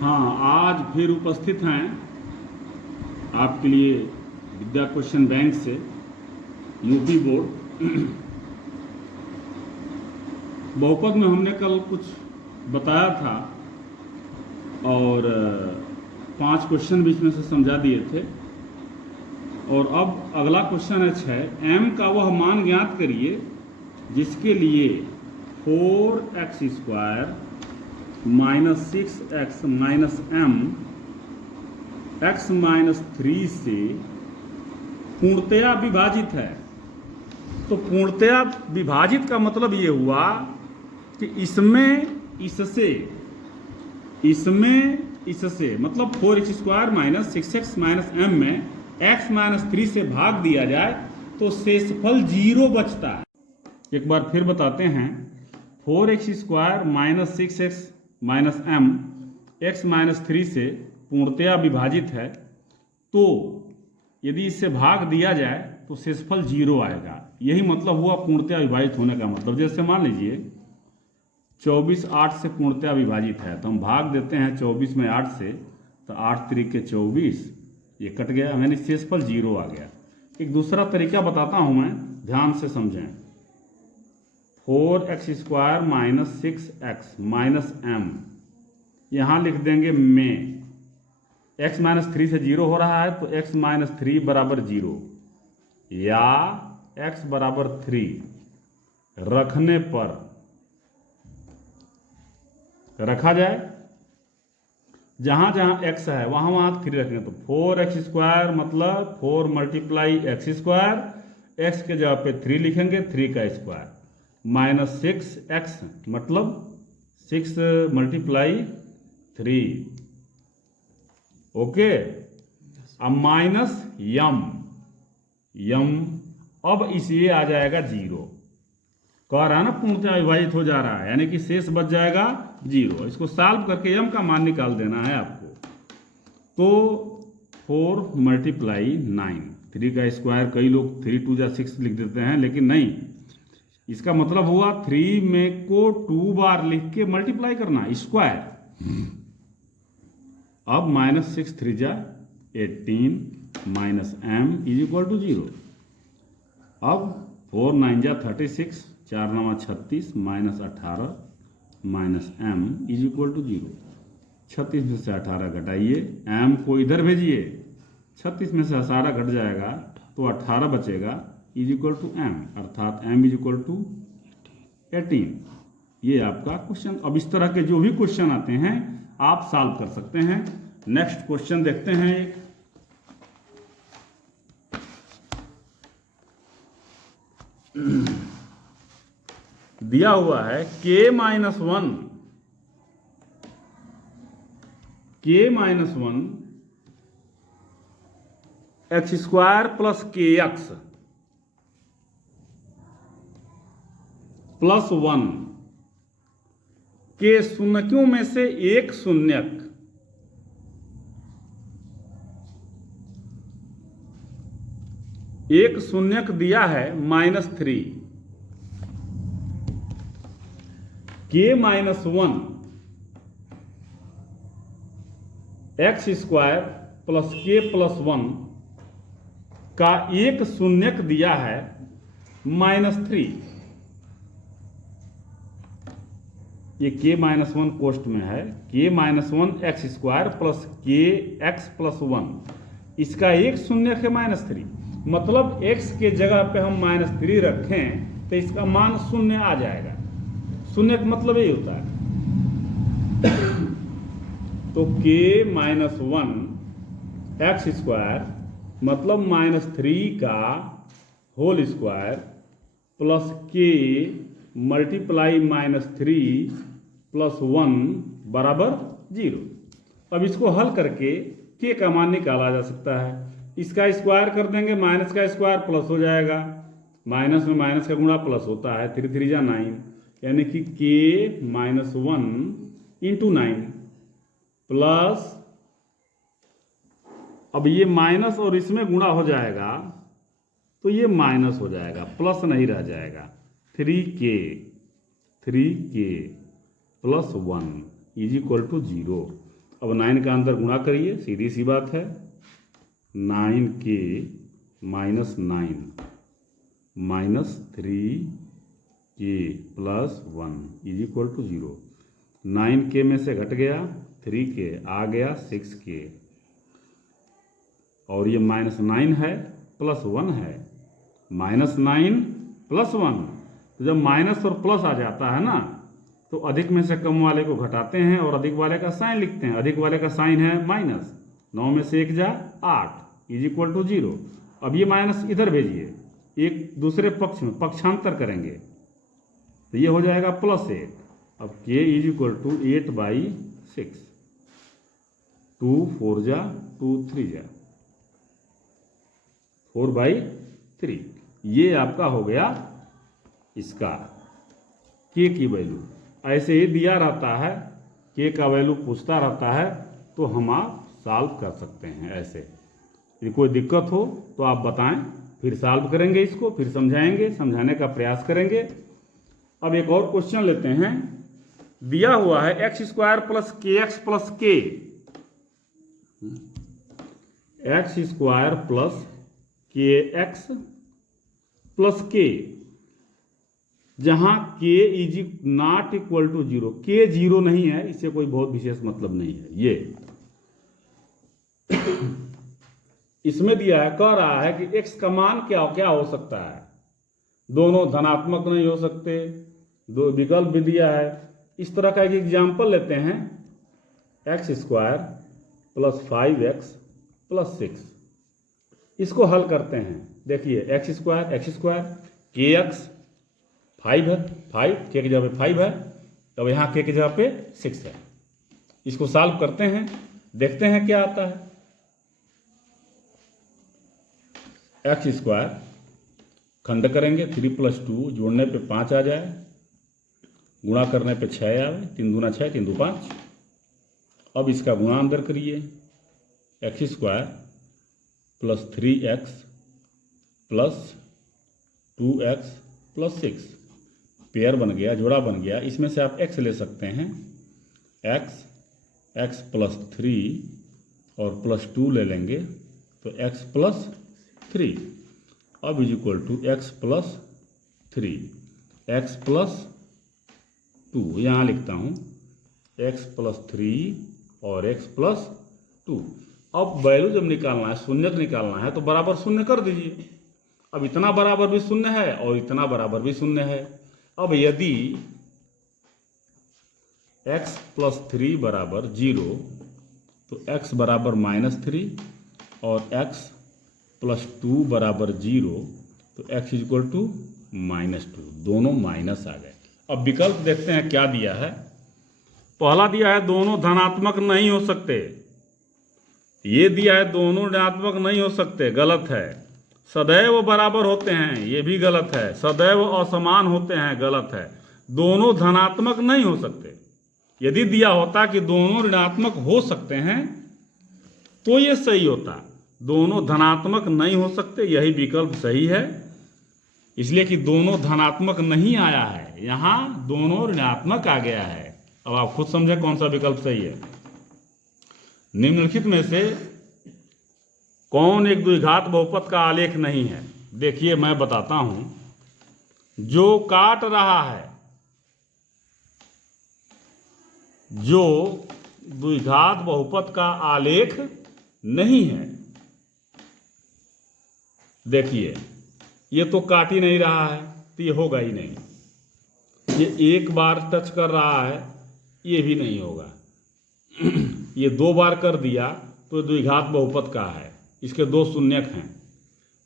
हाँ, आज फिर उपस्थित हैं आपके लिए विद्या क्वेश्चन बैंक से यूपी बोर्ड। बहुपद में हमने कल कुछ बताया था और 5 क्वेश्चन बीच में से समझा दिए थे। और अब अगला क्वेश्चन है 6। m का वह मान ज्ञात करिए जिसके लिए 4x² minus 6x minus m x minus 3 से पूर्णतया विभाजित है। तो पूर्णतया विभाजित का मतलब ये हुआ कि इससे मतलब 4x² minus 6x minus m में x माइनस 3 से भाग दिया जाए तो शेषफल 0 बचता है। एक बार फिर बताते हैं, 4x² minus 6x minus m x minus 3 से पूर्णतया विभाजित है, तो यदि इससे भाग दिया जाए तो शेषफल 0 आएगा। यही मतलब हुआ पूर्णतया विभाजित होने का मतलब। जैसे मान लीजिए 24 8 से पूर्णतया विभाजित है, तो हम भाग देते हैं 24 में 8 से, तो 8 त्रिके 24, ये कट गया, यानी शेषफल 0 आ गया। एक दूसरा तरीका बताता हूं मैं, ध्यान से समझें। 4x² minus 6x minus m, यहां लिख देंगे में x माइनस 3 से 0 हो रहा है तो x माइनस 3 बराबर 0, या x बराबर 3 रखने पर रखा जाए, जहां जहां x है वहां वहां 3 रखेंगे। तो 4x² मतलब 4 मल्टीप्लाई x², x के जगह पे 3 लिखेंगे, 3 का स्क्वायर, माइनस 6x मतलब 6 मल्टीप्लाई 3, ओके। अब माइनस यम, अब इसे आ जाएगा 0। कह रहा है ना पूर्णतया विभाजित हो जा रहा है, यानी कि शेष बच जाएगा 0। इसको सॉल्व करके यम का मान निकाल देना है आपको। तो 4 मल्टीप्लाई 9, 3 का स्क्वायर, कई लोग 3 2 जा 6 लिख देते हैं, लेकिन नहीं, इसका मतलब हुआ 3 में को 2 बार लिख के मल्टीप्लाई करना, स्क्वायर। अब माइनस 6 3 जा 18 minus m is equal to 0। अब 4 9 जा 36, 4 9 36 minus 18 minus m is equal to 0। 36 में से 18 घटाइए, m को इधर भेजिए, 36 में से 18 घट जाएगा तो 18 बचेगा, इज इक्वल टू m, अर्थात m इज इक्वल टू 18। ये आपका क्वेश्चन। अब इस तरह के जो भी क्वेश्चन आते हैं आप सॉल्व कर सकते हैं। नेक्स्ट क्वेश्चन देखते हैं। एक दिया हुआ है k minus 1 x² plus kx plus 1 के शून्यकों में से एक शून्यक दिया है -3। k minus 1 x² plus k plus 1 का एक शून्यक दिया है -3। ये k माइनस 1 कोष्ट में है, k minus 1 x² plus k x plus 1, इसका एक शून्य है -3। मतलब x के जगह पे हम -3 रखें तो इसका मान शून्य आ जाएगा। शून्य का मतलब यही होता है। तो k माइनस 1 x² मतलब -3 का whole square plus k multiply -3 plus 1 बराबर 0। अब इसको हल करके k का मान निकाला जा सकता है। इसका स्क्वायर कर देंगे, माइनस का स्क्वायर प्लस हो जाएगा, माइनस में माइनस का गुणा प्लस होता है, 3 3 जा 9, यानी कि k माइनस 1 इंटू 9 प्लस, अब ये माइनस और इसमें गुणा हो जाएगा तो ये माइनस हो जाएगा, प्लस नहीं रह जाएगा। 3k plus 1 is equal to 0। अब 9 का अंदर गुणा करिए, सीधी सी बात है। 9k minus 9 minus 3k plus 1 is equal to 0। 9k में से घट गया 3k, आ गया 6k, और ये माइनस 9 है प्लस 1 है, माइनस 9 प्लस 1। तो जब माइनस और प्लस आ जाता है ना, तो अधिक में से कम वाले को घटाते हैं और अधिक वाले का साइन लिखते हैं। अधिक वाले का साइन है माइनस, 9 में से 1 जा 8 इज इक्वल टू 0। अब ये माइनस इधर भेजिए, एक दूसरे पक्ष में पक्षांतर करेंगे तो ये हो जाएगा प्लस 8। अब k इज इक्वल टू 8/6, 2 4 जा 2 3 जा 4/3। ये आपका हो गया इसका k की वैल्यू। ऐसे ही दिया रहता है, k का वैल्यू पूछता रहता है तो हम आप सॉल्व कर सकते हैं। ऐसे यदि कोई दिक्कत हो तो आप बताएं, फिर सॉल्व करेंगे इसको, फिर समझाएंगे, समझाने का प्रयास करेंगे। अब एक और क्वेश्चन लेते हैं। दिया हुआ है x² plus kx plus k, x² plus kx plus k, जहां k is not equal to 0। k 0 नहीं है, इससे कोई बहुत विशेष मतलब नहीं है। ये इसमें दिया है, कह रहा है कि x का मान क्या क्या हो सकता है। दोनों धनात्मक नहीं हो सकते, दो विकल्प भी दिया है। इस तरह का एक एग्जाम्पल लेते हैं, x² प्लस 5x प्लस 6। इसको हल करते हैं। देखिए x² kx 5 है, 5 k की जगह पे 5 है, तब यहाँ k की जगह पे 6 है। इसको सॉल्व करते हैं, देखते हैं क्या आता है। x² खंड करेंगे, 3 + 2 जोड़ने पे 5 आ जाए, गुणा करने पे 6 आवे, 3 दूना 6, 3 दू 5। अब इसका गुणा अंदर करिए, x² plus 3x plus 2x plus 6, pair बन गया, जोड़ा बन गया। इसमें से आप x ले सकते हैं, x प्लस 3 और प्लस 2 ले लेंगे तो x प्लस 3। अब is equal to x plus 3, x plus 2, यहाँ लिखता हूँ x प्लस 3 और x प्लस 2। अब वैल्यू जब निकालना है, शून्य निकालना है, तो बराबर शून्य कर दीजिए। अब इतना बराबर भी शून्य है और इतना बराबर भी शून्य है। अब यदि x प्लस 3 बराबर 0 तो x बराबर -3 और x प्लस 2 बराबर 0 तो x इज इक्वल टू -2, दोनों माइनस आ गए। अब विकल्प देखते हैं क्या दिया है। पहला दिया है दोनों धनात्मक नहीं हो सकते, ये दिया है दोनों ऋणात्मक नहीं हो सकते, गलत है। सदैव बराबर होते हैं, ये भी गलत है। सदैव असमान होते हैं, गलत है। दोनों धनात्मक नहीं हो सकते। यदि दिया होता कि दोनों ऋणात्मक हो सकते हैं तो ये सही होता। दोनों धनात्मक नहीं हो सकते, यही विकल्प सही है, इसलिए कि दोनों धनात्मक नहीं आया है, यहां दोनों ऋणात्मक आ गया है। अब आप खुद समझे कौन सा विकल्प सही है। निम्नलिखित में से कौन एक द्विघात बहुपद का आलेख नहीं है। देखिए मैं बताता हूं, जो काट रहा है, जो द्विघात बहुपद का आलेख नहीं है। देखिए ये तो काट ही नहीं रहा है, तो ये होगा ही नहीं। ये एक बार टच कर रहा है, ये भी नहीं होगा। ये 2 बार कर दिया तो द्विघात बहुपद का है। इसके 2 शून्यक हैं,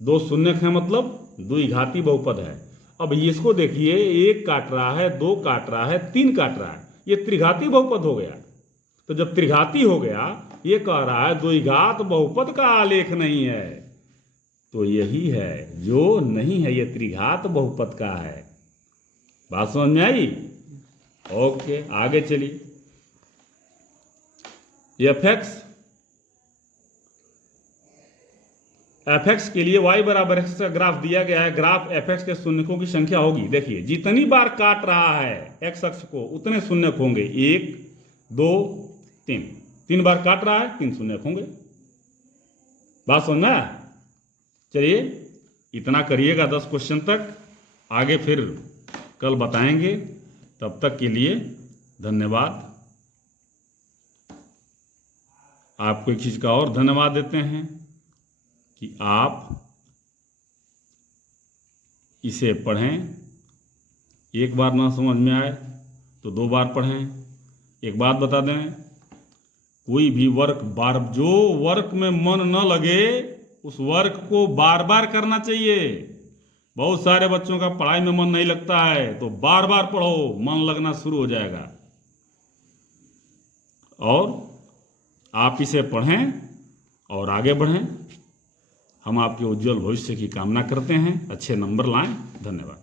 2 शून्यक हैं मतलब द्विघाती बहुपद है। अब इसको देखिए, 1 काट रहा है, 2 काट रहा है, 3 काट रहा है, ये त्रिघाती बहुपद हो गया। तो जब त्रिघाती हो गया, ये कह रहा है द्विघात बहुपद का आलेख नहीं है, तो यही है जो नहीं है, ये त्रिघात बहुपद का है। बात समझ में आई? ओके, आगे चलिए। एफ एक्स के लिए y बराबर x का ग्राफ दिया गया है। ग्राफ एफ एक्स के शून्यकों की संख्या होगी। देखिए जितनी बार काट रहा है x अक्ष को, उतने शून्यक होंगे। 1 2 3, 3 बार काट रहा है, 3 शून्य होंगे। बात समझ में आया? चलिए इतना करिएगा 10 क्वेश्चन तक, आगे फिर कल बताएंगे। तब तक के लिए धन्यवाद। आपको एक चीज का और धन्यवाद देते हैं कि आप इसे पढ़ें। एक बार ना समझ में आए तो 2 बार पढ़ें। एक बात बता दें, कोई भी वर्क जो वर्क में मन न लगे उस वर्क को बार बार करना चाहिए। बहुत सारे बच्चों का पढ़ाई में मन नहीं लगता है, तो बार बार पढ़ो, मन लगना शुरू हो जाएगा। और आप इसे पढ़ें और आगे बढ़ें। हम आपके उज्जवल भविष्य की कामना करते हैं। अच्छे नंबर लाएं। धन्यवाद।